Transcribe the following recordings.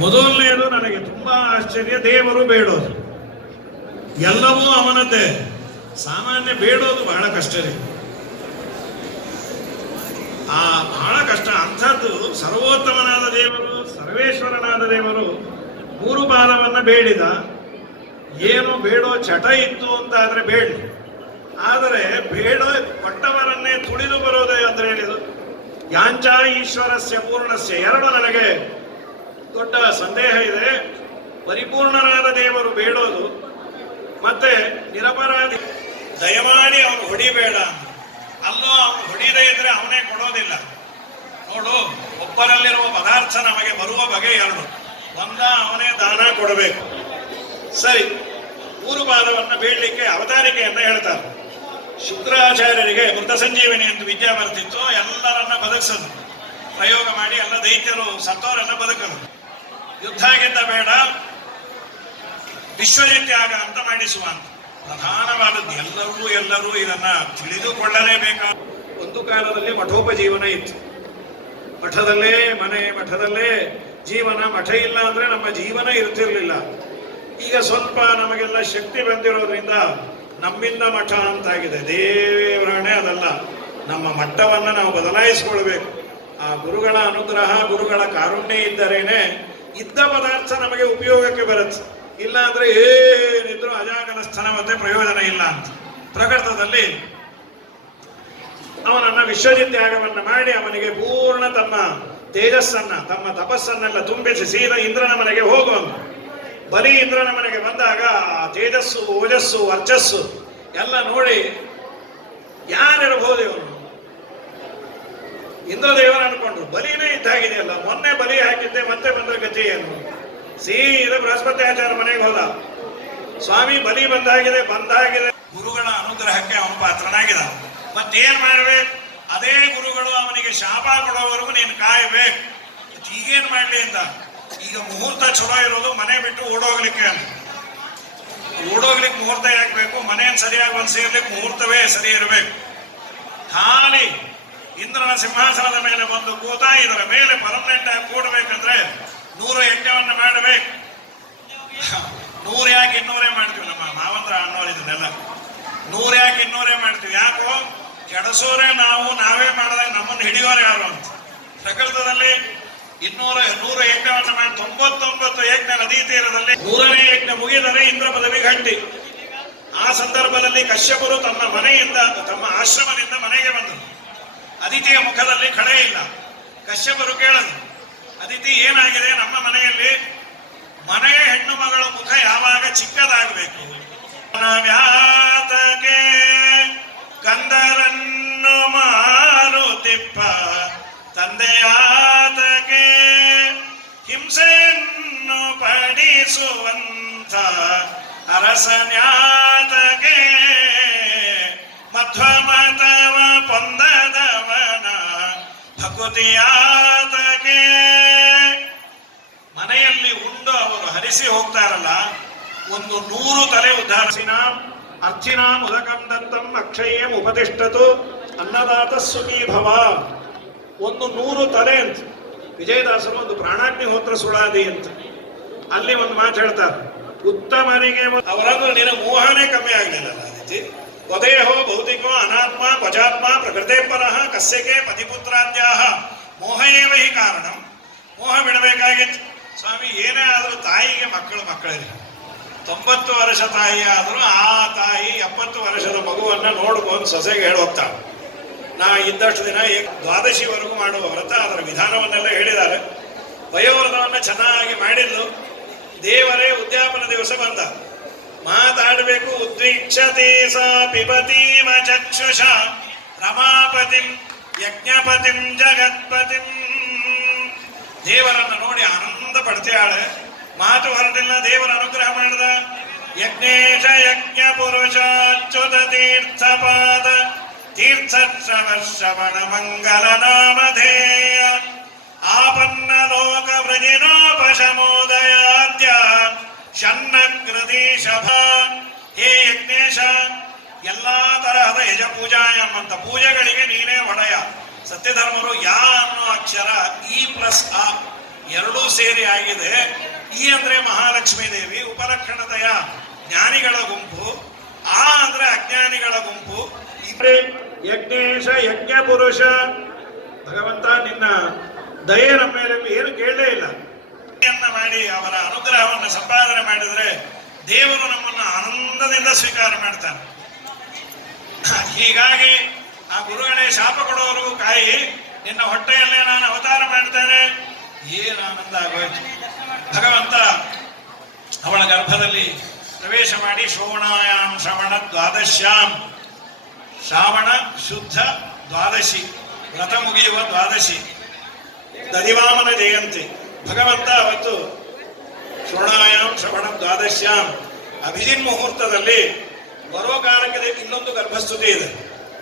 ಮೊದಲನೆಯದು ನನಗೆ ತುಂಬಾ ಆಶ್ಚರ್ಯ, ದೇವರು ಬೇಡೋದು ಎಲ್ಲವೂ ಅವನದ್ದೇ. ಸಾಮಾನ್ಯ ಬೇಡೋದು ಬಹಳ ಕಷ್ಟ ರೀ, ಬಹಳ ಕಷ್ಟ. ಅಂಥದ್ದು ಸರ್ವೋತ್ತಮನಾದ ದೇವರು, ಸರ್ವೇಶ್ವರನಾದ ದೇವರು ಮೂರು ಪಾದವನ್ನ ಬೇಡಿದ. ಏನು ಬೇಡೋ ಚಟ ಇತ್ತು ಅಂತ ಆದ್ರೆ ಬೇಡಿ, ಆದರೆ ಬೇಡೋ ಕೊಟ್ಟವರನ್ನೇ ತುಳಿದು ಬರೋದೇ ಅಂದ್ರೆ ಹೇಳಿದು ಯಾಂಚ ಈಶ್ವರಸ್ಯ ಪೂರ್ಣಸ್ಯ. ಎರಡು ನನಗೆ ದೊಡ್ಡ ಸಂದೇಹ ಇದೆ. ಪರಿಪೂರ್ಣನಾದ ದೇವರು ಬೇಡೋದು, ಮತ್ತೆ ನಿರಪರಾಧಿ ದಯಮಾಡಿ ಅವನು ಹೊಡಿಬೇಡ, ಅಲ್ಲೋ ಅವನು ಹೊಡಿದೇ ಇದ್ರೆ ಅವನೇ ಕೊಡೋದಿಲ್ಲ. ನೋಡು, ಒಬ್ಬರಲ್ಲಿರುವ ಪದಾರ್ಥ ನಮಗೆ ಬರುವ ಬಗೆ ಎರಡು. ಒಂದ ಅವನೇ ದಾನ ಕೊಡಬೇಕು, ಸರಿ. ಮೂರು ಪಾದವನ್ನ ಬೇಡಲಿಕ್ಕೆ ಅವತಾರಿಕೆಯನ್ನ ಹೇಳ್ತಾರೆ. ಶುಕ್ರಾಚಾರ್ಯರಿಗೆ ಮೃತ ಸಂಜೀವಿನಿ ಅಂತ ವಿದ್ಯೆ ಬರ್ತಿತ್ತು, ಎಲ್ಲರನ್ನ ಬದುಕಿಸೋದು, ಪ್ರಯೋಗ ಮಾಡಿ ಎಲ್ಲ ದೈತ್ಯರು ಸತ್ತವರೆಲ್ಲ ಬದುಕರು. ಯುದ್ಧ ಗೆದ್ದ ಬೇಡ, ವಿಶ್ವಜಿತ್ಯಾಗ ಅಂತ ಮಾಡಿಸುವ ಅಂತ ಪ್ರಧಾನವಾದದ್ದು. ಎಲ್ಲರೂ ಇದನ್ನ ತಿಳಿದುಕೊಳ್ಳಲೇಬೇಕಾದ. ಒಂದು ಕಾಲದಲ್ಲಿ ಮಠೋಪಜೀವನ ಇತ್ತು, ಮಠದಲ್ಲೇ ಮನೆ, ಮಠದಲ್ಲೇ ಜೀವನ. ಮಠ ಇಲ್ಲ ಅಂದ್ರೆ ನಮ್ಮ ಜೀವನ ಇರ್ತಿರ್ಲಿಲ್ಲ. ಈಗ ಸ್ವಲ್ಪ ನಮಗೆಲ್ಲ ಶಕ್ತಿ ಬಂದಿರೋದ್ರಿಂದ ನಮ್ಮಿಂದ ಮಠ ಅಂತಾಗಿದೆ. ದೇವರಣೆ ಅದಲ್ಲ, ನಮ್ಮ ಮಟ್ಟವನ್ನ ನಾವು ಬದಲಾಯಿಸಿಕೊಳ್ಬೇಕು. ಆ ಗುರುಗಳ ಅನುಗ್ರಹ, ಗುರುಗಳ ಕಾರುಣ್ಯ ಇದ್ದರೇನೆ ಇದ್ದ ಪದಾರ್ಥ ನಮಗೆ ಉಪಯೋಗಕ್ಕೆ ಬರುತ್ತೆ. ಇಲ್ಲ ಅಂದ್ರೆ ಏನಿದ್ರು ಅಜಾಗರಸ್ಥನ ಮತ್ತೆ ಪ್ರಯೋಜನ ಇಲ್ಲ ಅಂತ. ಪ್ರಕೃತದಲ್ಲಿ ಅವನನ್ನ ವಿಶ್ವಜಿತ್ಯಾಗವನ್ನ ಮಾಡಿ ಅವನಿಗೆ ಪೂರ್ಣ ತಮ್ಮ ತೇಜಸ್ಸನ್ನ, ತಮ್ಮ ತಪಸ್ಸನ್ನೆಲ್ಲ ತುಂಬಿಸಿ ಸೀದಾ ಇಂದ್ರನ ಮನೆಗೆ ಹೋಗುವಂತ. ಬಲಿ ಇಂದ್ರನ ಮನೆಗೆ ಬಂದಾಗ ಆ ತೇಜಸ್ಸು, ಓಜಸ್ಸು, ವರ್ಚಸ್ಸು ಎಲ್ಲ ನೋಡಿ ಯಾರಿರಬಹುದು ಇವನು? ಇಂದ್ರದೇವರು ಅನ್ಕೊಂಡ್ರು. ಬಲಿನೇ ಇದ್ದಾಗಿದೆಯಲ್ಲ, ಮೊನ್ನೆ ಬಲಿ ಹಾಕಿದ್ದೆ, ಮತ್ತೆ ಬಂದ ಗತಿ ಏನು? ಸೀದಾ ಬೃಹಸ್ಪತ್ಯಾಚಾರ್ಯ ಮನೆಗೆ ಹೋದ. ಸ್ವಾಮಿ, ಬಲಿ ಬಂದಾಗಿದೆ. ಗುರುಗಳ ಅನುಗ್ರಹಕ್ಕೆ ಅವನು ಪಾತ್ರನಾಗಿದ. ಮತ್ತೇನ್ ಮಾಡ್ಬೇಕು? ಅದೇ ಗುರುಗಳು ಅವನಿಗೆ ಶಾಪ ಕೊಡೋವರೆಗೂ ನೀನು ಕಾಯಬೇಕು. ಈಗೇನ್ ಮಾಡ್ಲಿ ಅಂತ. ಈಗ ಮುಹೂರ್ತ ಚಲೋ ಇರೋದು ಮನೆ ಬಿಟ್ಟು ಓಡೋಗ್ಲಿಕ್ಕೆ ಅಂತ. ಓಡೋಗ್ಲಿಕ್ಕೆ ಮುಹೂರ್ತ ಯಾಕಬೇಕು? ಮನೆಯನ್ನು ಸರಿಯಾಗಿ ಬಂದು ಸೇರ್ಲಿಕ್ಕೆ ಮುಹೂರ್ತವೇ ಸರಿ ಇರಬೇಕು. ಖಾಲಿ ಇಂದ್ರನ ಸಿಂಹಾಸನದ ಮೇಲೆ ಬಂದು ಕೂತ ಇದರ ಮೇಲೆ ಪರ್ಮನೆಂಟ್ ಆಗಿ ಕೂಡಬೇಕಂದ್ರೆ 100 ಯಜ್ಞವನ್ನ ಮಾಡಬೇಕು. 100 ಯಾಕೆ 200 ಮಾಡ್ತೀವಿ? ನಮ್ಮ ಮಾವಂದ್ರ ಅನ್ನೋರು ಇದನ್ನೆಲ್ಲ 100 ಯಾಕೆ 200 ಮಾಡ್ತೀವಿ? ಯಾಕೋ ಕೆಡಸೋರೆ ನಾವು, ನಾವೇ ಮಾಡಿದಾಗ ನಮ್ಮನ್ನು ಹಿಡಿಯೋರು ಯಾರು ಅಂತ. ಪ್ರಕೃತದಲ್ಲಿ 100 ಯಜ್ಞವನ್ನ ಮಾಡಿ 99 ಯಜ್ಞ ನದಿ ತೀರದಲ್ಲಿ 100ನೇ ಯಜ್ಞ ಮುಗಿದರೆ ಇಂದ್ರ ಪದವಿ ಗಂಟಿ. ಆ ಸಂದರ್ಭದಲ್ಲಿ ಕಶ್ಯಪರು ತಮ್ಮ ಮನೆಯಿಂದ, ತಮ್ಮ ಆಶ್ರಮದಿಂದ ಮನೆಗೆ ಬಂದರು. ಅದಿತಿಯ ಮುಖದಲ್ಲಿ ಕಳೆ ಇಲ್ಲ. ಕಶ್ಯಪರು ಕೇಳದು, ಅದಿತಿ ಏನಾಗಿದೆ? ನಮ್ಮ ಮನೆಯಲ್ಲಿ ಮನೆಯ ಹೆಣ್ಣು ಮಗಳ ಮುಖ ಯಾವಾಗ ಚಿಕ್ಕದಾಗಬೇಕು? ವ್ಯಾತಗೆ ಕಂದರನ್ನು ಮಾರುತಿಪ್ಪ ತಂದೆಯಾತಗೆ ಹಿಂಸೆಯನ್ನು ಪಡಿಸುವಂತ ಅರಸನ್ಯಾತಗೆ ಮಧ್ವಮತವ ಪೊಂದದವನ ಭಕುತಿಯಾತಗೆ. ಮನೆಯಲ್ಲಿ ಉಂಡು ಅವರು ಹರಿಸಿ ಹೋಗ್ತಾರಲ್ಲ, ಒಂದು 100 ತಲೆ ಉದ್ಧಾರಿಸಿನ ಅರ್ಥಿನಾಂ ಉದಕಂ ದತ್ತಂ ಅಕ್ಷಯ್ಯಂ ಉಪತಿಷ್ಠತು ಅನ್ನದಾತ ಸುಖೀ ಭವ. ಒಂದು 100 ತಲೆ ಅಂತ. ವಿಜಯದಾಸರು ಒಂದು ಪ್ರಾಣಾಗ್ನಿಹೋತ್ರ ಸುಳಾದಿ ಅಂತ ಅಲ್ಲಿ ಒಂದು ಮಾತು ಹೇಳ್ತಾರೆ. ಉತ್ತಮರಿಗೆ ಅವರನ್ನು ನಿನ್ನ ಮೋಹನೇ ಕಮ್ಮಿ ಆಗಲಿಲ್ಲ. ಅದಿತಿ ವದೇಹೋ ಭೌತಿಕೋ ಅನಾತ್ಮ ಕ್ವಚಾತ್ಮ ಪ್ರಕೃತೆ ಪರಃ ಕಸ್ಯಕೆ ಪತಿಪುತ್ರಾದ್ಯಾಹ ಮೋಹಯೇವ ಹಿ ಕಾರಣ. ಮೋಹ ಬಿಡಬೇಕಾಗಿತ್ತು. ಸ್ವಾಮಿ, ಏನೇ ಆದರೂ ತಾಯಿಗೆ ಮಕ್ಕಳೇ. 90 ವರ್ಷ ತಾಯಿ ಆದರೂ ಆ ತಾಯಿ 70 ವರ್ಷದ ಮಗುವನ್ನ ನೋಡ್ಕೊಂಡು ಸೊಸೆಗೆ ಹೇಳೋಗ್ತಾಳೆ. ನಾ ಇದ್ದಷ್ಟು ದಿನ ದ್ವಾದಶಿವರೆಗೂ ಮಾಡುವ ವ್ರತ, ಅದರ ವಿಧಾನವನ್ನೆಲ್ಲ ಹೇಳಿದ್ದಾರೆ. ವಯೋವ್ರತವನ್ನ ಚೆನ್ನಾಗಿ ಮಾಡಿದ್ದು. ದೇವರೇ ಉದ್ಯಾಪನ ದಿವಸ ಬಂದ. ಮಾತಾಡಬೇಕು. ಉದ್ವೀಕ್ಷತೆ ಸಾ ಪಿಬತೀವ ಚಕ್ಷುಷ ರಮಾಪತಿಂ ಯಜ್ಞಪತಿಂ ಜಗತ್ಪತಿಂ. ದೇವರನ್ನು ನೋಡಿ ಆನಂದ ಪಡ್ತಾಳೆ. ಮಾತು ಹೊರಟಿಲ್ಲ, ದೇವರ ಅನುಗ್ರಹ ಮಾಡಿದ. ಯಜ್ಞೇಶ ಯಜ್ಞ ಪುರುಷ ಅಚ್ಯುತ ತೀರ್ಥಪಾದ ತೀರ್ಥಶ್ರವಣ ಮಂಗಲ ನಾಮಧೇಯ ಆಪನ್ನ ಲೋಕ ವೃಜಿನೋಪಶಮೋದಯಾದ್ಯ ಶನ್ನಗ್ರದೀಶಭ. ಹೇ ಯಜ್ಞೇಶ, ಎಲ್ಲಾ ತರಹದ ಯಜ ಪೂಜಾಯ ಅಂತ ಪೂಜೆಗಳಿಗೆ ನೀನೇ ಒಡೆಯ. ಸತ್ಯಧರ್ಮರು ಯಾ ಅನ್ನೋ ಅಕ್ಷರ ಇ ಪ್ಲಸ್ ಆ ಎರಡೂ ಸೇರಿ ಆಗಿದೆ. ಈ ಅಂದ್ರೆ ಮಹಾಲಕ್ಷ್ಮೀ ದೇವಿ, ಉಪಲಕ್ಷಣತೆಯ ಜ್ಞಾನಿಗಳ ಗುಂಪು, ಆ ಅಂದ್ರೆ ಅಜ್ಞಾನಿಗಳ ಗುಂಪು. ಯಜ್ಞೇಶ ಯಜ್ಞ ಪುರುಷ ಭಗವಂತ ನಿನ್ನ ದಯೆ ನಮ್ಮ ಮೇಲೆ ಏನು ಕೇಳಲೇ ಇಲ್ಲ ಮಾಡಿ ಅವರ ಅನುಗ್ರಹವನ್ನು ಸಂಪಾದನೆ ಮಾಡಿದರೆ ದೇವರು ನಮ್ಮನ್ನು ಆನಂದದಿಂದ ಸ್ವೀಕಾರ ಮಾಡ್ತಾನೆ. ಹೀಗಾಗಿ ಆ ಗುರುಗಳೇ ಶಾಪ ಕೊಡೋರು ಕಾಯಿ ನಿನ್ನ ಹೊಟ್ಟೆಯಲ್ಲೇ ನಾನು ಅವತಾರ ಮಾಡ್ತೇನೆ. ಏನು ಆನಂದ ಆಗೋಯ್ತು. ಭಗವಂತ ಅವಳ ಗರ್ಭದಲ್ಲಿ ಪ್ರವೇಶ ಮಾಡಿ ಶ್ರವಣಾಯಾಮ್ ಶ್ರವಣ ದ್ವಾದಶ್ಯಾಂ, ಶ್ರಾವಣ ಶುದ್ಧ ದ್ವಾದಶಿ, ವ್ರತ ಮುಗಿಯುವ ದ್ವಾದಶಿ, ದದಿವಾಮನ ಜಯಂತಿ. ಭಗವಂತ ಅವತ್ತು ಶ್ರವಣಾಯಾಮ್ ಶ್ರವಣ ದ್ವಾದಶ್ಯಾಂ ಅಭಿಜಿನ್ ಮುಹೂರ್ತದಲ್ಲಿ ಬರೋ ಕಾಲಕ್ಕೆ ಇನ್ನೊಂದು ಗರ್ಭಸ್ತುತಿ ಇದೆ.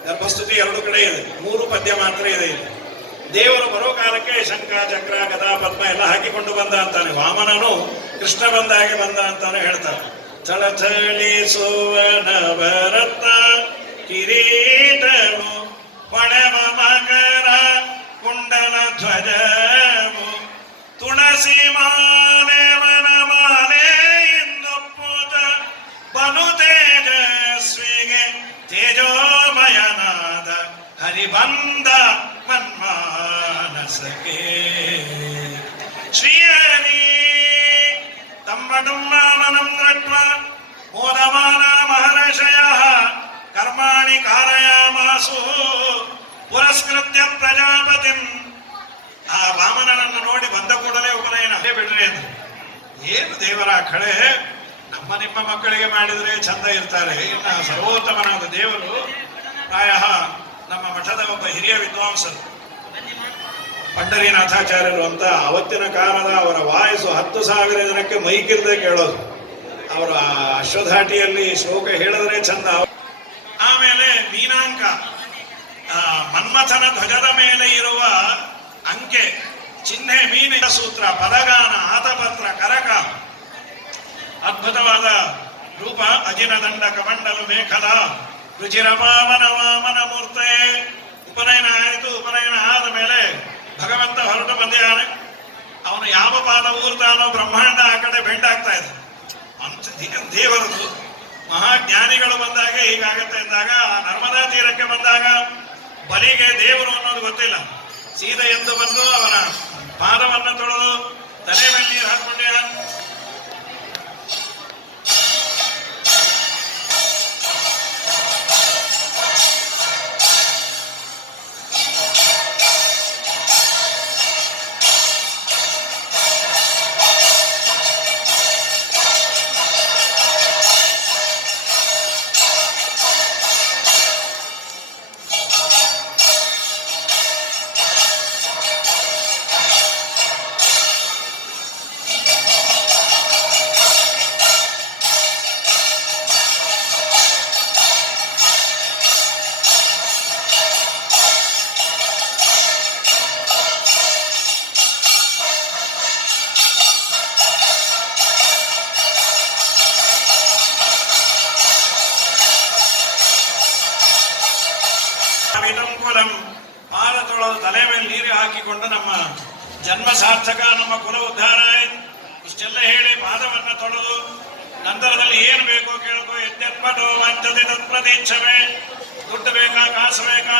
ಗರ್ಭಸ್ತುತಿ ಎರಡು ಕಡೆ ಇದೆ, 3 ಪದ್ಯ ಮಾತ್ರ ಇದೆ ಇಲ್ಲಿ. ದೇವರು ಬರೋ ಕಾಲಕ್ಕೆ ಶಂಖ ಚಕ್ರ ಗದಾ ಪದ್ಮ ಎಲ್ಲ ಹಾಕಿಕೊಂಡು ಬಂದ ಅಂತಾನೆ. ವಾಮನನು ಕೃಷ್ಣ ಬಂದಾಗೆ ಬಂದ ಅಂತಾನೆ ಹೇಳ್ತಾರೆ. ಥಳಥಳಿಸುವನ ಭರತ ಕಿರೀಟನು ಹೊಳೆವ ಮಕರ ಕುಂಡಲ ಧ್ವಜವು ತುಳಸಿ ಮಾಲೆ ವನ ಮಾಲೆ ಇಂದೊಪ್ಪುತ ಬಲು ತೇಜಸ್ವಿಗೆ ತೇಜೋಮಯನಾದ ಹರಿಬಂದ ಮನ್ಮಾನಸಕ್ಕೆ. ಶ್ರೀಹರಿ ತಮ್ಮಡುಮ್ಮನಂ ದೃಷ್ಟ್ವಾ ಮೋದಮಾನ ಮಹರ್ಷಯಃ ಕರ್ಮಾಣಿ ಕಾರಯಾಮಾಸು ಪುರಸ್ಕೃತ್ಯ ಪ್ರಜಾಪತಿಂ. ಆ ವಾಮನನನ್ನು ನೋಡಿ ಬಂದ ಕೂಡಲೇ ಉಪನಯನ ಬಿಡ್ರಿ ಅಂತ. ಏನು ದೇವರ ಕಳೆ, ನಮ್ಮ ನಿಮ್ಮ ಮಕ್ಕಳಿಗೆ ಮಾಡಿದರೆ ಚಂದ ಇರ್ತಾರೆ. ಇನ್ನು ಸರ್ವೋತ್ತಮನಾದ ದೇವರು ಪ್ರಾಯ ನಮ್ಮ ಮಠದ ಒಬ್ಬ ಹಿರಿಯ ವಿದ್ವಾಂಸರು ಪಂಡರೀನಾಥಾಚಾರ್ಯರು ಅಂತ. ಅವತ್ತಿನ ಕಾಲದ ಅವರ ವಾಯಸ್ಸು 10,000 ಜನಕ್ಕೆ ಮೈಕಿಲ್ಲದೆ ಕೇಳೋದು. ಅವರ ಅಶ್ವಧಾಟಿಯಲ್ಲಿ ಶ್ಲೋಕ ಹೇಳಿದ್ರೆ ಚಂದ. ಆಮೇಲೆ ಮೀನಾಂಕ, ಮನ್ಮಥನ ಧ್ವಜದ ಮೇಲೆ ಇರುವ ಅಂಕೆ ಚಿಹ್ನೆ, ಮೀನಿನ ಸೂತ್ರ, ಪದಗಾನ, ಆತಪತ್ರ, ಕರಕ, ಅದ್ಭುತವಾದ ರೂಪ. ಅಜಿನ ದಂಡ ಕಮಂಡಲು ಮೇಖಲ ರುಚಿರಮಾಮನ ವಾಮನ ಮೂರ್ತೆ. ಉಪನಯನ ಆಯಿತು. ಉಪನಯನ ಆದ ಮೇಲೆ ಭಗವಂತ ಹೊರಟು ಬಂದಿದ್ದಾನೆ. ಅವನು ಯಾವ ಪಾದ ಊರ್ತಾನೋ ಬ್ರಹ್ಮಾಂಡ ಆ ಕಡೆ ಬೆಂಡಾಗ್ತಾ ಇದೆ. ದೇವರದು ಮಹಾಜ್ಞಾನಿಗಳು ಬಂದಾಗ ಹೀಗಾಗತ್ತೆ ಎಂದಾಗ, ನರ್ಮದಾ ತೀರಕ್ಕೆ ಬಂದಾಗ ಬಲಿಗೆ ದೇವರು ಅನ್ನೋದು ಗೊತ್ತಿಲ್ಲ. ಸೀದಾ ಎದ್ದು ಬಂದು ಅವನ ಪಾದವನ್ನು ತೊಳೆದು ತಲೆ ಮೇಲೆ ನೀರು ಹಾಕೊಂಡ್ಯ. ಪಾದ ತೊಳೆದು ತಲೆ ಮೇಲೆ ನೀರು ಹಾಕಿಕೊಂಡು ನಮ್ಮ ಜನ್ಮ ಸಾರ್ಥಕ, ನಮ್ಮ ಕುಲ ಉದ್ಧಾರ ಆಯ್ತು. ಇಷ್ಟೆಲ್ಲ ಹೇಳಿ ಪಾದವನ್ನ ತೊಳೆದು ನಂತರದಲ್ಲಿ ಏನು ಬೇಕೋ ಕೇಳ್ಕೋ. ಯಜ್ಞಪಟೋ ವಂಚತೆ ತತ್ಪ್ರತೀಕ್ಷವೇ. ದುಡ್ಡು ಬೇಕಾ, ಕಾಸು ಬೇಕಾ,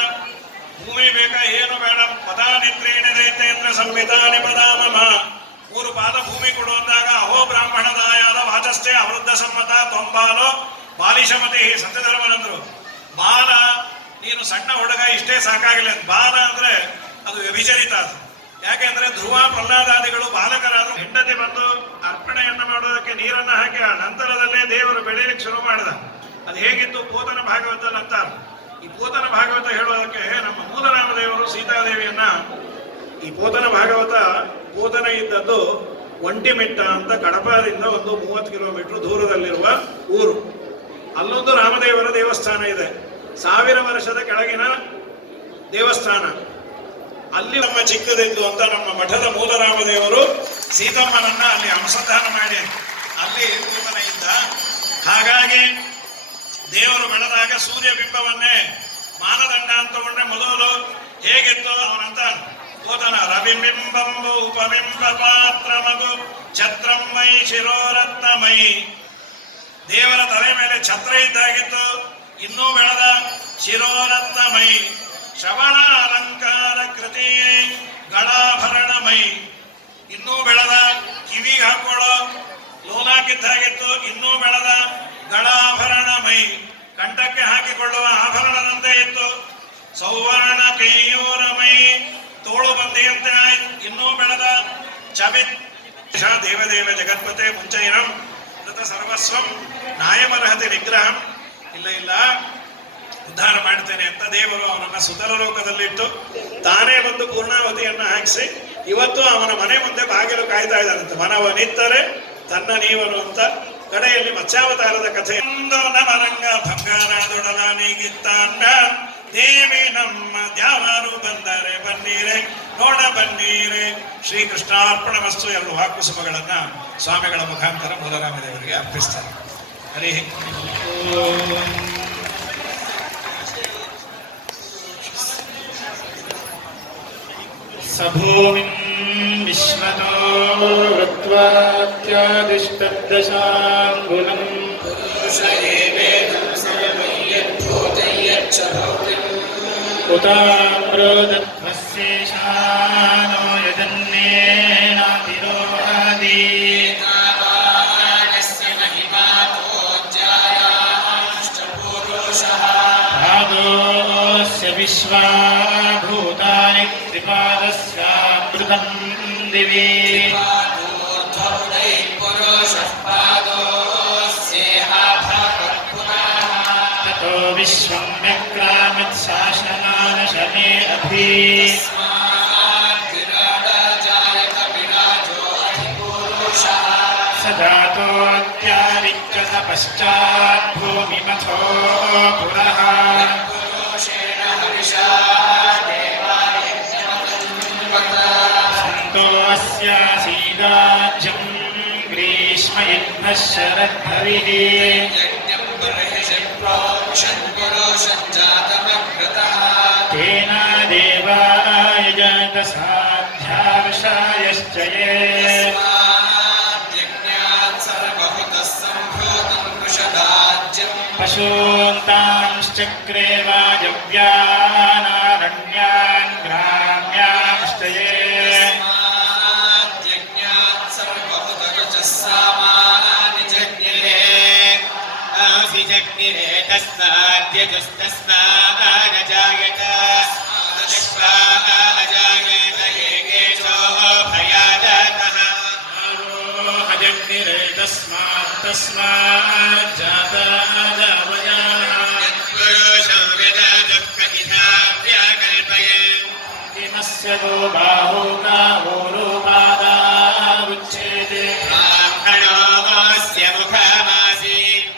ಭೂಮಿ ಬೇಕಾ, ಏನು ಬೇಡ. ಪದಾನಿತ್ರೇಣ ದೈತ್ಯೇಂದ್ರ ಸಂಹಿತಾನಿ ಪದಾಮಮ. 3 ಪಾದ ಭೂಮಿ ಕೊಡು ಅಂದಾಗ ಅಹೋ ಬ್ರಾಹ್ಮಣದಾಯಾದ ವಾಚಸ್ಥೆ ಅವೃದ್ಧ ಸಮ್ಮತ ತೊಂಬಾಲೋ ಬಾಲಿಶಮತಿ. ಸತ್ಯಧರ್ಮನಂದ್ರು ಬಾಲ, ನೀನು ಸಣ್ಣ ಹುಡುಗ ಇಷ್ಟೇ ಸಾಕಾಗಿಲ್ಲ. ಬಾಲ ಅಂದ್ರೆ ಅದು ವ್ಯಭಿಚರಿತ. ಅದು ಯಾಕೆಂದ್ರೆ ಧ್ರುವ ಪ್ರಹ್ಲಾದಾದಿಗಳು ಬಾಲಕರಾದ್ರು. ಹೆಂಡತಿ ಬಂದು ಅರ್ಪಣೆಯನ್ನು ಮಾಡೋದಕ್ಕೆ ನೀರನ್ನ ಹಾಕಿ ಆ ನಂತರದಲ್ಲೇ ದೇವರು ಬೆಳೆಯಲಿಕ್ಕೆ ಶುರು ಮಾಡಿದ. ಅದು ಹೇಗಿತ್ತು ಪೋತನ ಭಾಗವತದಲ್ಲಿ ಅಂತಾರೆ. ಈ ಪೋತನ ಭಾಗವತ ಹೇಳೋದಕ್ಕೆ ನಮ್ಮ ಮೂಲರಾಮದೇವರು ಸೀತಾದೇವಿಯನ್ನ, ಈ ಪೋತನ ಭಾಗವತ ಪೋತನ ಇದ್ದದ್ದು ಒಂಟಿಮಿಟ್ಟ ಅಂತ ಕಡಪದಿಂದ ಒಂದು 30 ಕಿಲೋಮೀಟರ್ ದೂರದಲ್ಲಿರುವ ಊರು. ಅಲ್ಲೊಂದು ರಾಮದೇವರ ದೇವಸ್ಥಾನ ಇದೆ, 1000 ವರ್ಷದ ಕೆಳಗಿನ ದೇವಸ್ಥಾನ. ಅಲ್ಲಿ ನಮ್ಮ ಚಿಕ್ಕದಿದ್ದು ಅಂತ ನಮ್ಮ ಮಠದ ಮೂಲರಾಮದೇವರು ಸೀತಮ್ಮನನ್ನ ಅಲ್ಲಿ ಅಂಶದಾನ ಮಾಡಿ ಅಲ್ಲಿ ಪೂತನ ಇದ್ದ. ಹಾಗಾಗಿ ದೇವರು ಬೆಳೆದಾಗ ಸೂರ್ಯ ಬಿಂಬವನ್ನೇ ಮಾನದಂಡ ಅಂತ ತಗೊಂಡ್ರೆ ಮೊದಲು ಹೇಗಿತ್ತು ಅವನಂತ ಓದನ ರವಿಬಿಂಬಂಬು ಉಪಬಿಂಬ ಪಾತ್ರಮಗು ಛತ್ರಮೈ ಶಿರೋರತ್ನಮೈ. ದೇವರ ತಲೆ ಮೇಲೆ ಛತ್ರ ಇದ್ದಾಗಿತ್ತು, ಇನ್ನೂ ಬೆಳೆದ ಶಿರೋರತ್ನಮೈ. ಶ್ರವಣ ಅಲಂಕಾರ ಕೃತಿ ಗಳಾಭರಣಮೈ. ಇನ್ನೂ ಬೆಳೆದ ಕಿವಿಗೆ ಹಾಕೊಳ್ಳೋ ಲೋಲಾಕಿದ್ದಾಗಿತ್ತು, ಇನ್ನೂ ಬೆಳೆದ ಗಳಾಭರಣಮೈ. ಕಂಠಕ್ಕೆ ಹಾಕಿಕೊಳ್ಳುವ ಆಭರಣದಂತೆ ಇತ್ತು, ಸೌವರ್ಣ ಕೇಯೂರಮೈ. ತೋಳು ಬಂದಿಯಂತೆ ಆಯ್ತು, ಇನ್ನೂ ಬೆಳೆದ ಚವಿತ್. ದೇವದೇವ ಜಗತ್ಪತೆ ಮುಂಚೈನಂ ಸರ್ವಸ್ವಂ ನಾಯಮರ್ಹತೆ ನಿಗ್ರಹಂ. ಇಲ್ಲ ಉದ್ಧಾರ ಮಾಡ್ತೇನೆ ಅಂತ ದೇವರು ಅವನನ್ನ ಸುತಲ ಲೋಕದಲ್ಲಿಟ್ಟು ತಾನೇ ಬಂದು ಪೂರ್ಣಾವತಿಯನ್ನ ಹಾಕಿಸಿ ಇವತ್ತು ಅವನ ಮನೆ ಮುಂದೆ ಬಾಗಿಲು ಕಾಯ್ತಾ ಇದ್ದಾನಂತೆ. ಮನವನಿತ್ತರೆ ತನ್ನ ನೀವನು ಅಂತ. ಕಡೆಯಲ್ಲಿ ಮತ್ಸ್ಯಾವತಾರದ ಕಥೆ. ನವರಂಗ ಭಂಗಾರದೊಡಲ ನೀಗಿತ್ತಾಂಡ ದೇವಿ ನಮ್ಮ ದ್ಯಾವರು ಬಂದರೆ ಬನ್ನೀರೆ ನೋಡ ಬನ್ನೀರೆ. ಶ್ರೀಕೃಷ್ಣಾರ್ಪಣ ವಸ್ತು ಎರಡು ವಾಕುಸುಮಗಳನ್ನ ಸ್ವಾಮಿಗಳ ಮುಖಾಂತರ ಮೂಲರಾಮದೇವರಿಗೆ ಅರ್ಪಿಸ್ತಾರೆ. ಹರಿ ಸಭೂಮಿಂ ವಿಶ್ವತೋ ಋತ್ವಾತ್ಯಾದಿಷ್ಟದಶಾಂಗುಲಂ ಉತಾಮ್ರೋದಧ್ವಸ್ಯೇಷಾನೋ ಯಜನ್ನೇನಾತಿರೋಹಾದಿ ಭಾಗೋಸ್ಯ ವಿಶ್ವಾಭೂತಾನಿ ತ್ರಿಪಾದಸ್ಯಾಮೃತಂ ದಿವಿ ತತೋ ವಿಶ್ವಂ ವ್ಯಕ್ರಾಮಿತ್ ಶಾಸನಾನಶನೇ ಅಭಿ ಸ ಜಾತೋತ್ಯಾವಿಕ್ರತ ಪಶ್ಚಾತ್ ಭೂಮಿಮಥೋ ಪುರಃ ಸಂತೋಸ್ಯಾಸೀದಾಜ್ಯಂ ಗ್ರೀಷ್ಮಯಜ್ಞಃ ಶರದ್ಭವಿಃ ತೇನ ದೇವಾಯಜತ ಸಾಧ್ಯಾರ್ಷಾಯಶ್ಚ ಯೇ ಪಶೂಂತಾಂಶ್ಚಕ್ರೆ ವಾಯವ್ಯಾನಾರಣ್ಯಾನ್ ಗ್ರಾಮ್ಯಾಂಶ್ಚ ಯೇ ಜಗ್ನಿರೇ ತಸ್ಮಾದ್ಯಜಸ್ತಸ್ಮಾನಜಾಯತ ಅಜಾಯತ ಏಕೇಶೋ ಭಯಾದತಃ ಅಜಗ್ನಿರೇ ತಸ್ಮಾಜ್ಜಾತಾದವಯಾಃ ಯತ್ಪುರುಷಂ ವ್ಯದದುಃಖತಿಧಾವ್ಯಾಕಲ್ಪಯನ್ ಕಿಮಸ್ಯ ಗೋ ಬಾಹೋ ಕಾವೋ ರೂಪಾದಾ ಉಚ್ಛೇದೆ ಬ್ರಾಹ್ಮಣೋऽಸ್ಯ ಮುಖಮಾಸೀತ್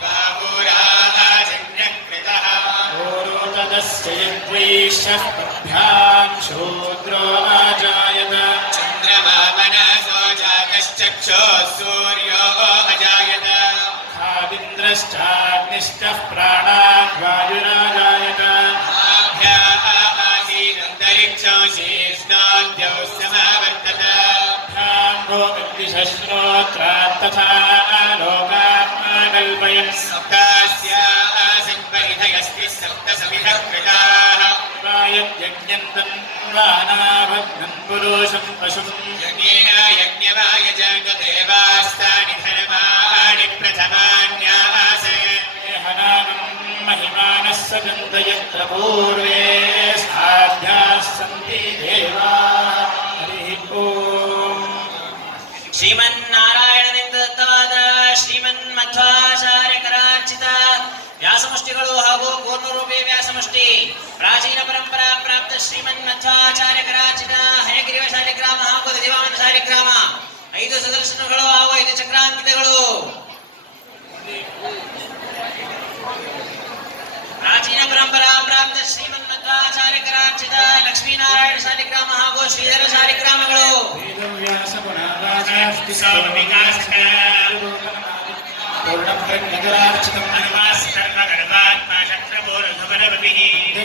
ಯದ್ವೈಶ್ಯಭ್ಯಾಂ ಶೂದ್ರೋ ಅಜಾಯತ ಚಂದ್ರಮಾ ಮನಸೋ ಜಾತಶ್ಚಕ್ಷುಃ ಸೂರ್ಯೋ ಅಜಾಯತ ಖಾವಿಂದ್ರಶ್ಚಾಗ್ನಿಶ್ಚ ಪ್ರಾಣಾನ್ ವಾಯುರಾಜಾಯತ ಆಭ್ಯಾ ಆಸೀದन्तರಿಕ್ಷೋ ಶೀರ್ಷ್ಣೋದ್ಯೌ ಸಮಾವರ್ತತ ಭ್ಯಾಂ ಭೂಮಿಶ್ರೋತ್ರಾತ್ ತಥಾ ಲೋಕಾನ್ ಕಲ್ಪಯನ್ ಸಪ್ತಾಸ್ಯ ಸಂಪರಿಧಯಸ್ತಿ ಸಪ್ತ ಸಮಿಧಃ ಕೃತಾಃ ಯಜ್ಞಂತಂ ವಾನಾಭಗ್ನಂ ಪುರುಷಂ ಪಶುಂ ಯಜ್ಞೇನ ಯಜ್ಞವಾಯಜಂತ ದೇವಾಸ್ತಾನಿ ಧರ್ಮಾಣಿ ಪ್ರಥಮಾನ್ಯಾಸೆ ಹನಾನಂ ಮಹಿಮಾನಃ ಸಜಂತ ಯತ್ರ ಪೂರ್ವೇ ಸಾಧ್ಯಾಃ ಸಂತಿ ದೇವಾಃ. ಹರಿ ಓಂ. ಶ್ರೀಮನ್ನಾರಾಯಣನಿಂದ ದತ್ತವಾದ ಶ್ರೀಮನ್ಮಧ್ವಾಚಾರ್ಯ ಕರಾರ್ಚಿತ ವ್ಯಾಸಮುಷ್ಟಿಗಳು ಹಾಗೂ ಪೂರ್ಣರೂಪಿ ವ್ಯಾಸಮುಷ್ಟಿ ಪ್ರಾಚೀನ ಪರಂಪರಾ ಪ್ರಾಪ್ತ ಶ್ರೀಮನ್ಮಧ್ವಾಚಾರ್ಯ ಕರಾರ್ಚಿತ ಹಯಗಿರಿವ ಶಾಲಿಗ್ರಾಮ ಹಾಗೂ ದಿವಾನ ಶಾಲಿಗ್ರಾಮ 5 ಸುದರ್ಶನಗಳು ಹಾಗೂ 5 ಚಕ್ರಾಂಕಿತಗಳು. ಪ್ರಾಚೀನ ಪರಂಪರಾ ಪ್ರಾಪ್ತ ಶ್ರೀಮನ್ಮಧ್ವಾಚಾರ್ಯ ಕರಾರ್ಚಿತ ಲಕ್ಷ್ಮೀನಾರಾಯಣ ಶಾಲಿಗ್ರಾಮ ಹಾಗೂ ಶ್ರೀಧರ ಶಾಲಿಗ್ರಾಮಗಳು. पूर्णप्रज्ञतुरार्चितम् अनुमास्कर्मगर्भात्मा शत्रपूर्णभवनवभिः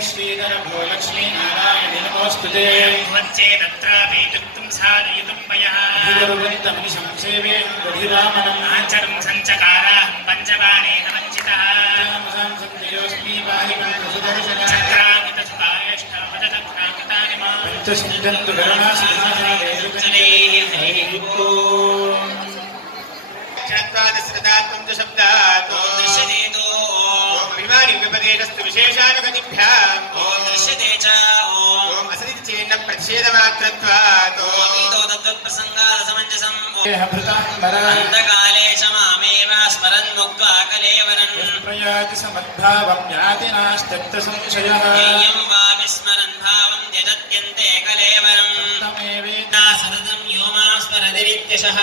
श्रीधरभो लक्ष्मीनारायणे नमोऽस्तुते भवच्चेदत्रापि युक्तं साधयितुं मयः गुरुवन्तमनिशं सेवे गधिरामणम् आचरं सञ्चकाराहं पञ्चबाणेन वञ्चितः संजयोऽस्मि बाहिकं सुदर्शन चक्रामितसुतायष्टापदतक्रामितानि मां पञ्चसिञ्चन्तु गणासुधाचार्यैर्गुणैः शब्दात् अभिमानि व्यपदेशस्तु विशेषानुगतिभ्याम् ॐ दृश्यते च ॐ असरिति चेन्न प्रतिषेधमात्रत्वात् अंतकाले च मामेव स्मरन् मुक्त्वा कलेवरम् प्रयाति समद्भावं याति नास्त्यक्त संशयः येयं वा विस्मरन् भावं त्यजत्यन्ते कलेवरम् तमेवेता सततं यो मां स्मरतिरित्यशः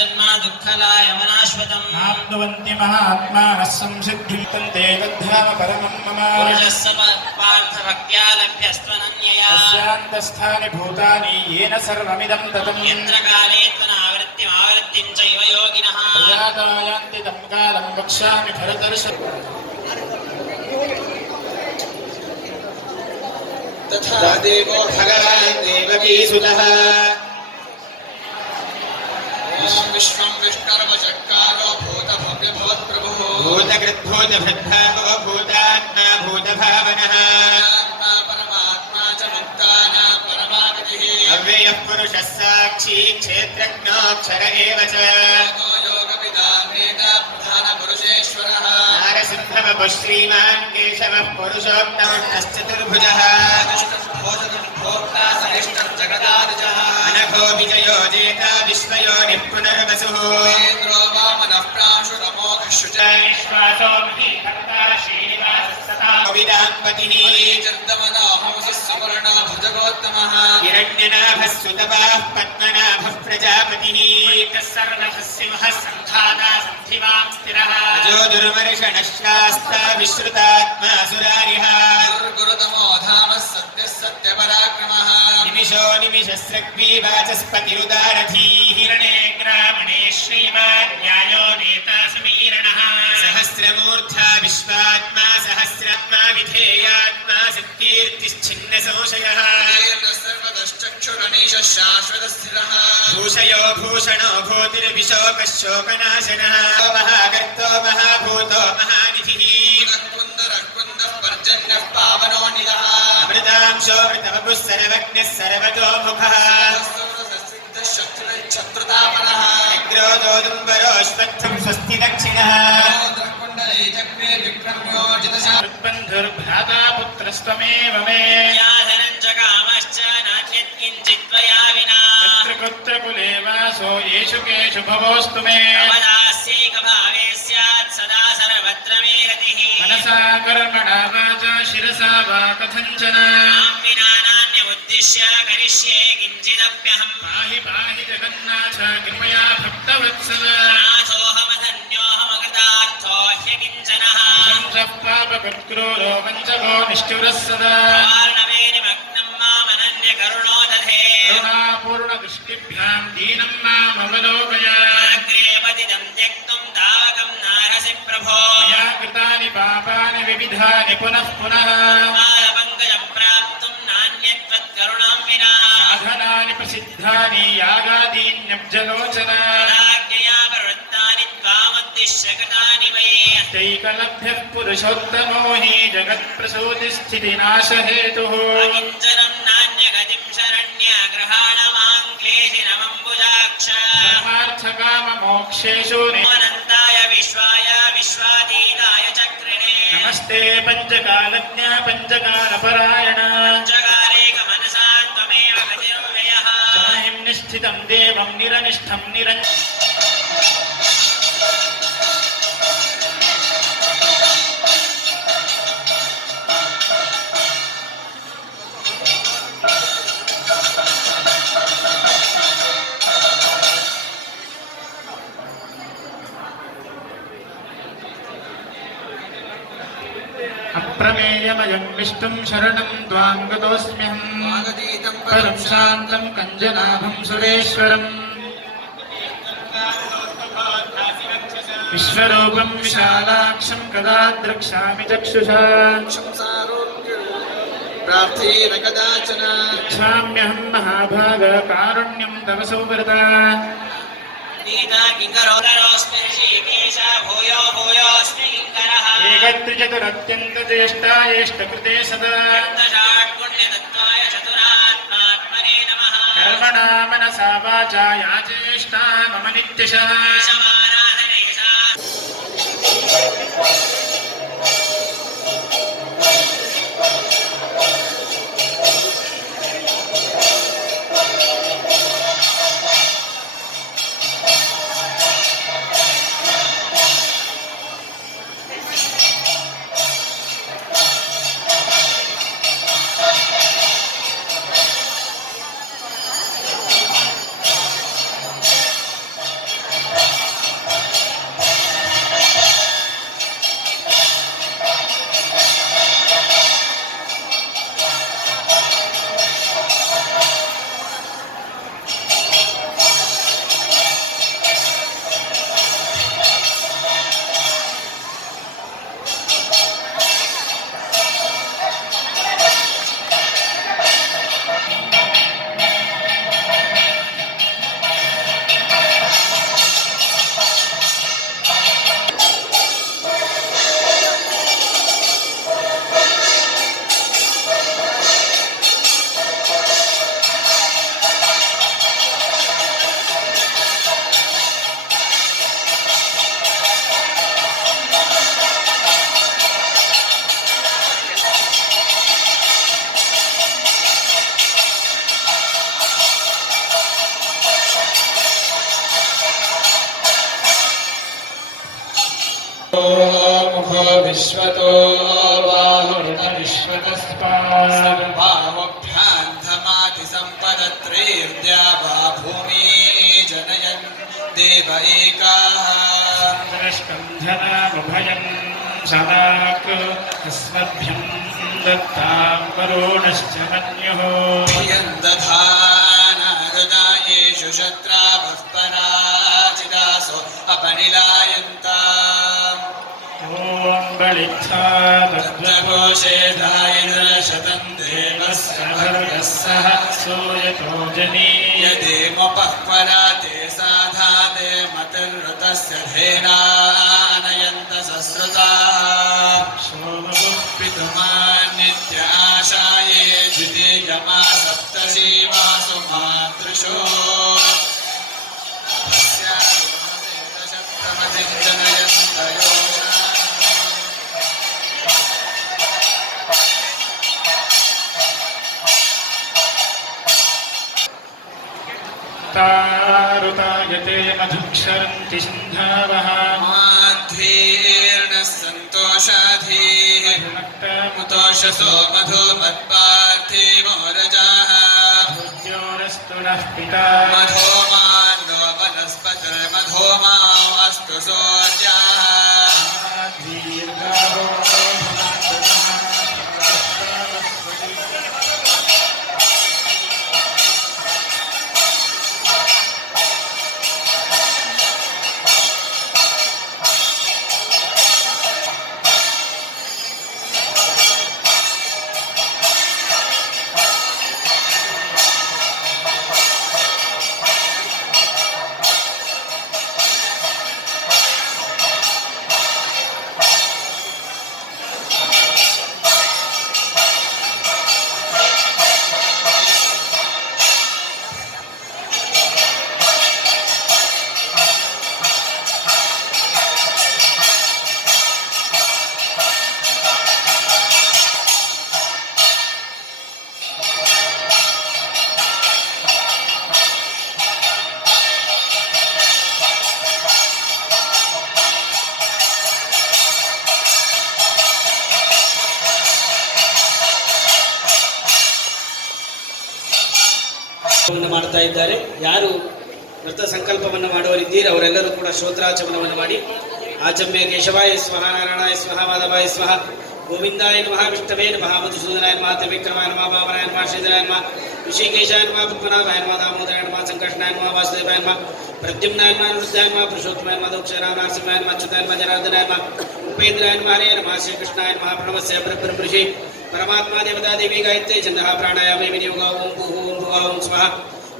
जन्मा दुःखलायमनाश्वतम् आप्नुवन्ति महात्मानः संसिद्धिं तन्ते तद्धाम परमं मम पुरुषस्य पार्थभक्त्या लभ्यस्त्वनन्यया अस्यान्तस्थानि भूतानि येन सर्वमिदं ततम् यन्त्रकाले त्वनावृत्तिमावृत्तिं चैव योगिनः प्रयातायान्ति तं कालं वक्ष्यामि भरतर्ष तथा देवो भगवान् देवकीसुतः विश्वं विष्णुर्वचक्कारो भूतभव्यभवत्प्रभुः भूतकृद्भूतभृद्भावो भूतात्मा भूतभावनः परमात्मा च मुक्तानां परमागतिः अव्ययः पुरुषः साक्षी क्षेत्रज्ञोऽक्षर एव च योगविदान्वेद प्रधानपुरुषेश्वरः नारसिंहवपुः श्रीमान् केशवः पुरुषोत्तमश्चतुर्भुजः भोक्ता सहिष्णुर्जगदानुजः अनघो विजयो जेता विश्वयोनिः पुनर्वसुः इन्द्रो वामनः प्रांशुरमोघशुच विश्वासो महीभक्ता श्रीनिवासः सदा विदाम्पतिः चर्दमनाहंसः सुवर्णा भुजगोत्तमः हिरण्यनाभः सुतपाः पद्मनाभः प्रजापतिः सर्वः सिंहः सङ्घाता सन्धिवां स्थिरः अजो दुर्मर्षणः शास्ता विश्रुतात्मा सुरारिः गुरुतमो धामः सत्यः सत्यपराक्रमः निमिषो निमिषस्रग्वी वाचस्पतिरुदारथी हिरणे ग्रामणे श्रीमान् न्यायो नेता समीरणः सहस्रमूर्धा विश्वात्मा सहस्रात्मा विधेयात्मा सत्कीर्तिश्छिन्न संशयः सर्वतश्चक्षुरनीशः शाश्वतस्थिरः भूषयो भूषणो भूतिर्विशोकः शोकनाशनः महागर्तो महाभूतो महानिधिः कुन्दः पर्जन्यः पावनो निलः अमृतांशो मृतवपुः सर्वज्ञः सर्वतोमुखः शत्रुतापनः अग्रोदोदुम्बरोऽश्वत्थं स्वस्ति दक्षिणः कुण्डले चक्रे विक्रम्योजितशा बन्धुर्भ्राता पुत्रस्त्वमेव मे याधनं च कामश्च नान्यत् किञ्चित् त्वया विना यत्र कुत्र कुले वासो येषु केषु भवोऽस्तु मे कमलास्यैकभावे स्यात् सदा सर्वत्र मे रतिः मनसा कर्मणा वाचा शिरसा वा कथञ्चन मां विना नान्यमुद्दिश्य करिष्ये किञ्चिदप्यहम् पाहि पाहि जगन्नाथ कृपया भक्तवत्सल नाथोऽहमधन्योऽहमकृतार्थो ह्यकिञ्चनः संसः पापकृत्क्रूरो वञ्चको निष्ठुरः सदा वार्णवेनिमग्नं मामनन्यकरुणो दधे करुणापूर्णदृष्टिभ्यां दीनं मामवलोकय अग्रे पतितं त्यक्तुं तावकं नारसि प्रभो मया कृतानि पापानि विविधानि पुनः पुनः पादपङ्कजं प्राप्तुं नान्यत्वत्करुणां विना साधनानि प्रसिद्धानि यागादीन्यब्जलोचन राज्ञया प्रवृत्तानि त्वामुद्दिश्य कृतानि मयि तैकलभ्यः पुरुषोत्तमो हि जगत्प्रसूतिस्थितिनाशहेतुः अकिञ्चनं नान्यगतिं शरण्यग्रहाण मां क्लेशिनमम्बुजाक्ष धर्मार्थकाममोक्षेषु अनन्ताय विश्वाय विश्वातीताय चक्रिणे नमस्ते पञ्चकालज्ञ पञ्चकालपरायण पञ्चकालेकमनसा त्वमेव गतिर्व्ययः समाहिं निष्ठितं देवं निरनिष्ठं अप्रमेयमयं विष्णुं शरणं त्वां गतोऽस्म्यहम् वागतीतं परं शान्तं कञ्जनाभं सुरेश्वरम् विश्वरूपं विशालाक्षं कदा द्रक्ष्यामि चक्षुषा प्रार्थेन कदाचन इच्छाम्यहं महाभाग कारुण्यं तव सौव्रता नीता किङ्करोदरोऽस्मि ऋषिकेश भूयो भूयोऽस्मि किङ्करः एकत्रिचतुरत्यन्तज्येष्ठायेष्टकृते सदा षट्पुण्यतत्त्वाय चतुरात्मात्मने नमः कर्मणा मनसा वाचा या चेष्टा मम नित्यशः केशवाराधनेशा मुखो विश्वतो बाहुरुत विश्वतस्मात् भावभ्यान्धमाति सम्पदत्रैर्द्या वा भूमि जनयन् देव एकाः स्कन्धनामभयं सदाक अस्मभ्यं दत्तां वरुणश्च मन्युः धियं दधानारुदायेषु शत्रावः पराचिदासो अपनिलायन्ताम् ॐ बलित्था तद्वघोषे धायिनशतं देवस्य भर्गः सह सूयतो जनी यदेमुपह्वरा ते साधाते मतिर्ऋतस्य धेनानयन्त सस्रुताः पितुमान्नित्य आशाये द्वितीयमा सप्तशीवासु मातृशो जनयन्तयोषा तारुतायते मधुक्षरन्ति सिन्धावः माध्वीर्णः सन्तोषाधीः मुतोषसो मधु मत्पार्थिवो रजाः भूयोरस्तु नः पिता मधो मान्नो वनस्पतिर्मधो मास्तु सौर्याः दीर्घावो ಮಾಡ್ತಾ ಇದ್ದಾರೆ. ಯಾರು ವ್ರತ ಸಂಕಲ್ಪವನ್ನು ಮಾಡುವರಿದ್ದೀರಿ ಅವರೆಲ್ಲರೂ ಕೂಡ ಶ್ರೋತ್ರಾಚಮನವನ್ನು ಮಾಡಿ ಆಚಮ್ಯ ಕೇಶವಾಯ ಸ್ವಹ ನಾರಾಯಣಾಯ ಸ್ವಹ ಮಾಧವಾಯ ಸ್ವಹ ಗೋವಿಂದಾಯ ನಮಃ ವಿಷ್ಣವೇ ನಮಃ ಮಧುಸೂದನಾಯ ನಮಃ ತ್ರಿವಿಕ್ರಮಾಯ ನಮಃ ವಾಮನಾಯ ನಮಃ ಶ್ರೀಧರಾಯ ನಮಃ ಋಷಿಕೇಶಾಯ ನಮಃ ಪದ್ಮನಾಭಾಯ ನಮಃ ದಾಮೋದರಾಯ ನಮಃ ಸಂಕರ್ಷಣಾಯ ನಮಃ ವಾಸುದೇವಾಯ ನಮಃ प्रद्युम्नाय नमः अनिरुद्धाय नमः पुरुषोत्तमाय नमः दक्षिणाय नमः नरसिंहाय नमः अच्युताय नमः जनार्दनाय नमः उपेन्द्राय नमः हरे नमः श्रीकृष्णाय नमः प्रणवस्य परब्रह्म ऋषि परमात्मा देवता देवी गायत्री छन्दः प्राणायामे विनियोगः ओम भूः ओम भुवः ओम स्वः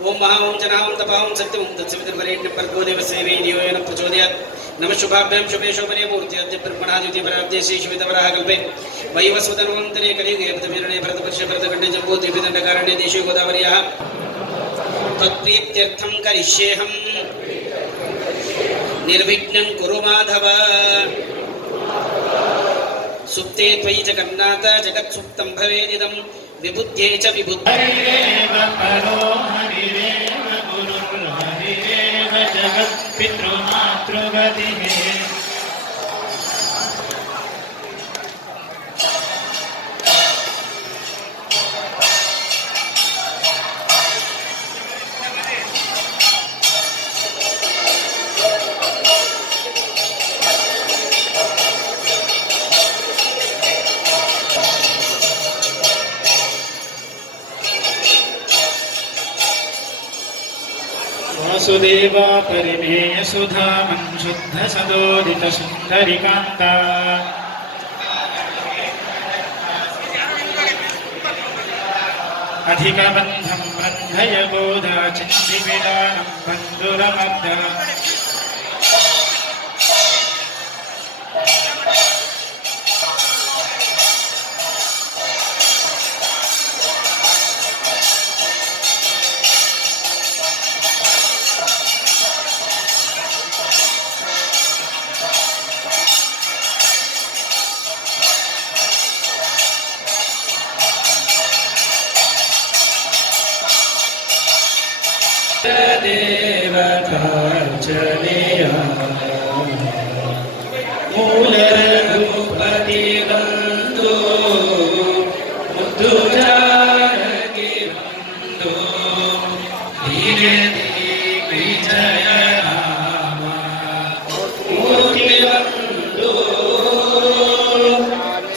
ओम महा ओम जनः ओम तपः ओम सत्यम् ओम तत्सवितुर्वरेण्यं भर्गो देवस्य धियो यो नः प्रचोदयात् नमः शुभाभ्यां शुभे शोभने मूर्ति अद्य ब्रह्मणा द्वितीयपराब्दे श्रीश्वेतवराह कल्पे वैवस्वतनुवन्तरे कलियुगे भरतवीरणे भरतवर्षे भरतखण्डे जम्बूद्वीपदण्डकारण्ये देशे गोदावर्याः त्वत्प्रीत्यर्थं करिष्येऽहम् निर्विघ्नं कुरु माधव सुप्ते त्वयि जगन्नाथ जगत्सुप्तं भवेदिदं विबुध्ये च विबुद्धे हरिरेव परो हरिरेव गुरुर्हरिरेव जगत्पितृमातृगतिः वासुदेवा परिमेय सुधामं शुद्ध सदोदित सुन्दरिकान्ता अधिकबन्धं बन्धय बोधा चिन्तिविदानं बन्धुरमब्धा देवतार्चनेया मूलरघुपति बन्धो मुद्दुजानकि बन्धो धीरे विजय नाम मूर्ति बन्धो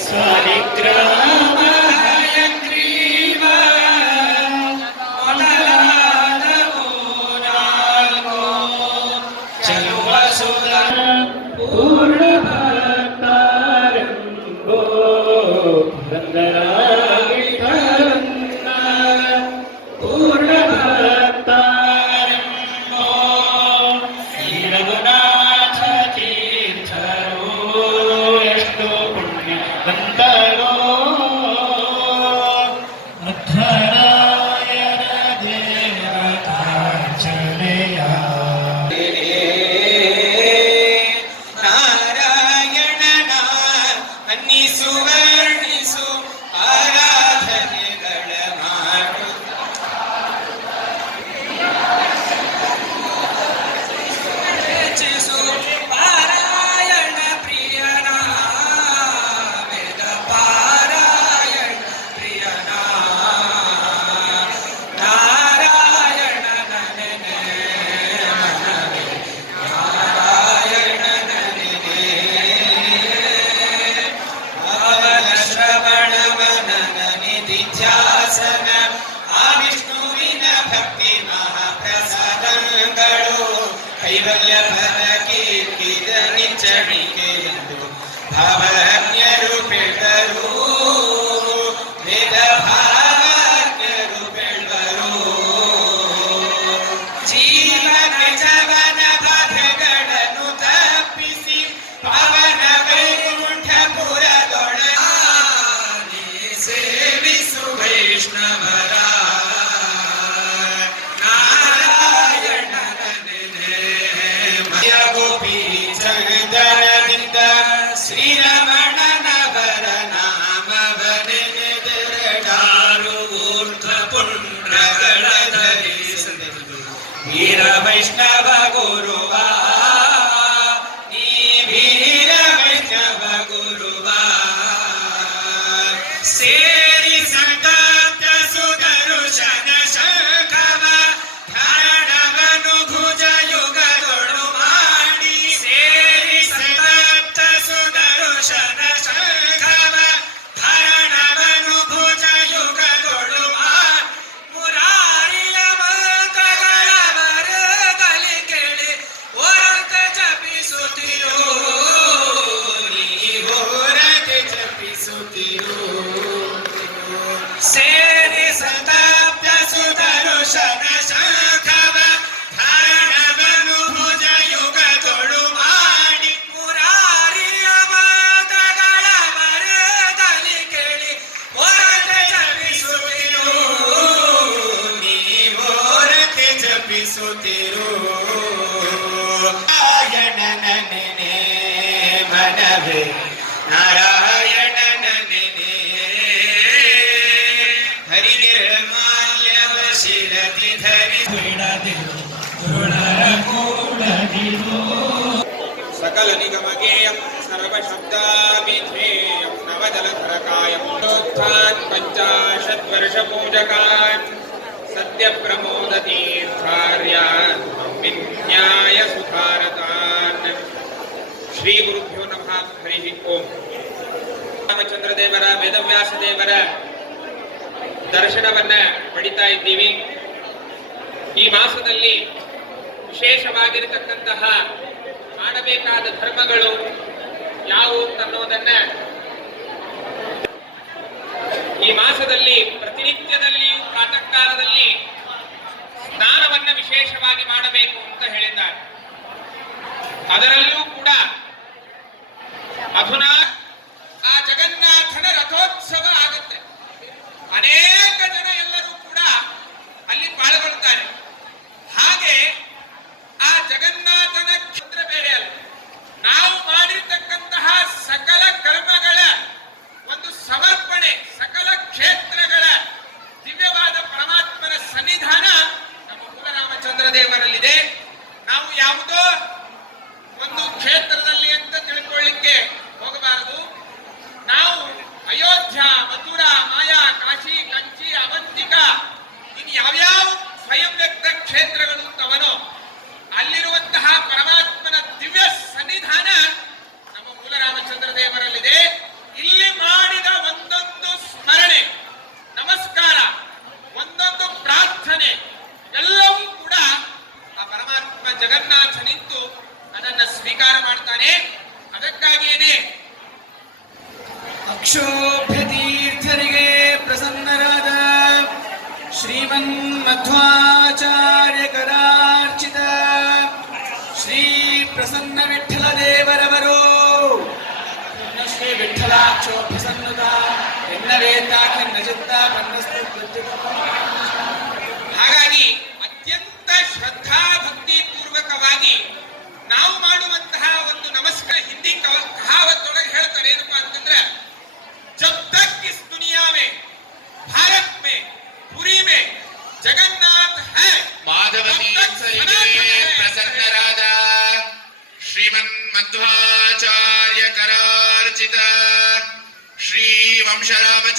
सालिग्राम हयग्रीव पूर्णभक्तारम्भो वन्दनाविठलन्ना पूर्णभक्तारम्भो रघुनाथ तीर्थरो यस्तो पुण्यवन्तरो उद्धरायण देवतार्चनेया ಸುವರ್ಣಿಸು ಆರಾಧನೆಗಳ ಮಾಡು ಹೆಚ್ಚಿಸು ಪಾರಾಯಣ ಪ್ರಿಯನ ವೇದ ಪಾರಾಯಣ ಪ್ರಿಯನ ನಾರಾಯಣ ನೆನೆ ಮನವೇ ನಾರಾಯಣ ನೆನೆ ಶ್ರವಣ ಮನನ ನಿಧಿಧ್ಯಾಸನ ಆ ವಿಷ್ಣುವಿನ ಭಕ್ತಿ ಮಹಾಪ್ರಸಾದಗಳು ಕೈವಲ್ಯ ಫಲ ಕೀರ್ತಿದ ನಿಚ್ಚಣಿಕೆ ಎಂದು ಭಾವಜ್ಞರು ಬೆಳರು ವೇದ ಭಾವಜ್ಞರು ಬೆಳರು ಜೀವನ ಜವನ ಬಾಧೆಗಳನ್ನು ತಪ್ಪಿಸಿ ಪವನ ವೈಕುಂಠಪುರದೊಳ ಸೇವಿಸು ವೈಷ್ಣವರ ನಾರಾಯಣನ ನೆನೆ ಮಯ ಗೋಪಿ ಚಂದನದಿಂದ ಶ್ರೀರಮಣನವರ ನಾಮವನೆನೆದೆರಡಾರು ಊರ್ಧ್ವ ಪುಂಡ್ರಗಳ ಧರಿಸಿದರು ವೀರ ವೈಷ್ಣವ ಗುರುವ ನೀ ವೀರ ವೈಷ್ಣವ ಗುರುವ ಸೇರಿ ಸಂಗಾತ ಸುದರುಶನ ಶಂಖವ ಧಾರಣವನು ಭುಜ ಯುಗಗಳು ಮಾಡಿ ಸೇರಿ ಸಂಗಾತ ಸುದರುಶನ सकल निगम गेयं सर्वशब्दाभिधेयं नवजलधरकायं नोत्थान् पञ्चाशद्वर्ष पूजकान् सत्य प्रमोद तीर्थार्यान् विन्याय सुधारतान् ಶ್ರೀ ಗುರುಭ್ಯೋ ನಮಃ ಹರಿ ಓಂ. ರಾಮಚಂದ್ರ ದೇವರ ವೇದವ್ಯಾಸ ದೇವರ ದರ್ಶನವನ್ನ ಪಡಿತಾ ಇದ್ದೀವಿ. ಈ ಮಾಸದಲ್ಲಿ ವಿಶೇಷವಾಗಿರತಕ್ಕಂತಹ ಮಾಡಬೇಕಾದ ಧರ್ಮಗಳು ಯಾವುವು ಅನ್ನೋದನ್ನ ಈ ಮಾಸದಲ್ಲಿ ಪ್ರತಿನಿತ್ಯದಲ್ಲಿಯೂ ಪ್ರಾತಃ ಕಾಲದಲ್ಲಿ ಸ್ನಾನವನ್ನ ವಿಶೇಷವಾಗಿ ಮಾಡಬೇಕು ಅಂತ ಹೇಳಿದ್ದಾರೆ. ಅದರಲ್ಲೂ ಕೂಡ ಅಧುನಾ ಆ ಜಗನ್ನಾಥನ ರಥೋತ್ಸವ ಆಗುತ್ತೆ. ಅನೇಕ ಜನ ಎಲ್ಲರೂ ಕೂಡ ಅಲ್ಲಿ ಪಾಲ್ಗೊಳ್ತಾರೆ. ಹಾಗೆ ಆ ಜಗನ್ನಾಥನ ಕ್ಷೇತ್ರ ಬೇರೆ ಅಲ್ಲ, ನಾವು ಮಾಡಿರ್ತಕ್ಕಂತಹ ಸಕಲ ಕರ್ಮಗಳ ಒಂದು ಸಮರ್ಪಣೆ, ಸಕಲ ಕ್ಷೇತ್ರಗಳ ದಿವ್ಯವಾದ ಪರಮಾತ್ಮನ ಸನ್ನಿಧಾನ ನಮ್ಮ ಮೂಲರಾಮಚಂದ್ರ ದೇವರಲ್ಲಿದೆ. ನಾವು ಯಾವುದೋ ಒಂದು ಕ್ಷೇತ್ರದಲ್ಲಿ ಅಂತ ತಿಳ್ಕೊಳ್ಳಿಕ್ಕೆ ಹೋಗಬಾರದು. ನಾವು ಅಯೋಧ್ಯ, ಮಥುರಾ, ಮಾಯಾ, ಕಾಶಿ, ಕಂಚಿ, ಅವಂತಿಕ ಇನ್ನು ಯಾವ್ಯಾವ ಸ್ವಯಂ ವ್ಯಕ್ತ ಕ್ಷೇತ್ರಗಳು ತವನೋ ಅಲ್ಲಿರುವಂತಹ ಪರಮಾತ್ಮನ ದಿವ್ಯ ಸನ್ನಿಧಾನ ನಮ್ಮ ಮೂಲರಾಮಚಂದ್ರ ದೇವರಲ್ಲಿದೆ. ಇಲ್ಲಿ ಮಾಡಿದ ಒಂದೊಂದು ಸ್ಮರಣೆ, ನಮಸ್ಕಾರ, ಒಂದೊಂದು ಪ್ರಾರ್ಥನೆ ಎಲ್ಲವೂ ಕೂಡ ಆ ಪರಮಾತ್ಮ ಜಗನ್ನಾಥ ನಿಂತು ಅದನ್ನ ಸ್ವೀಕಾರ ಮಾಡ್ತಾನೆ. ಅದಕ್ಕಾಗಿಯೇನೆ ಅಕ್ಷೋಭ್ಯ ತೀರ್ಥರಿಗೆ ಪ್ರಸನ್ನರಾದ ಶ್ರೀಮನ್ ಮಧ್ವಾಚಾರ್ಯ ಕರಾರ್ಚಿತ ಶ್ರೀ ಪ್ರಸನ್ನ ವಿಠ್ಠಲ ದೇವರವರು ಶ್ರೀ ವಿಠ್ಠಲಾಕ್ಷೋಭ್ಯ ಸನ್ನುತ ಎನ್ನವೇತಾಖಿನ್ನ ಚಿತ್ತ ಪನ್ನಸ್ತು. ಹಾಗಾಗಿ ಅತ್ಯಂತ ಶ್ರದ್ಧಾ ಭಕ್ತಿ ಪೂರ್ವಕವಾಗಿ ನಾವು ಮಾಡುವಂತಹ ಒಂದು ನಮಸ್ಕಾರ, ಹಿಂದಿ ಕಹಾವತ್ತೊಳಗೆ ಹೇಳ್ತಾರೆ ಏನಪ್ಪಾ ಅಂತಂದ್ರೆ, ಜಬ್ ತಕ್ ಇಸ್ ದುನಿಯಾ ಮೇ ಭಾರತ್ ಮೇ ಪುರಿ ಮೇ ಜಗನ್ನಾಥ ಹೈ ಮಾಧವ ತೀರ್ಥರಿಗೆ ಪ್ರಸನ್ನರಾದ ಶ್ರೀಮನ್ ಮಧ್ವಾಚಾರ್ಯ ಕರಾರ್ಚಿತ ಶ್ರೀ ವಂಶರಾಮಚಂದ್ರ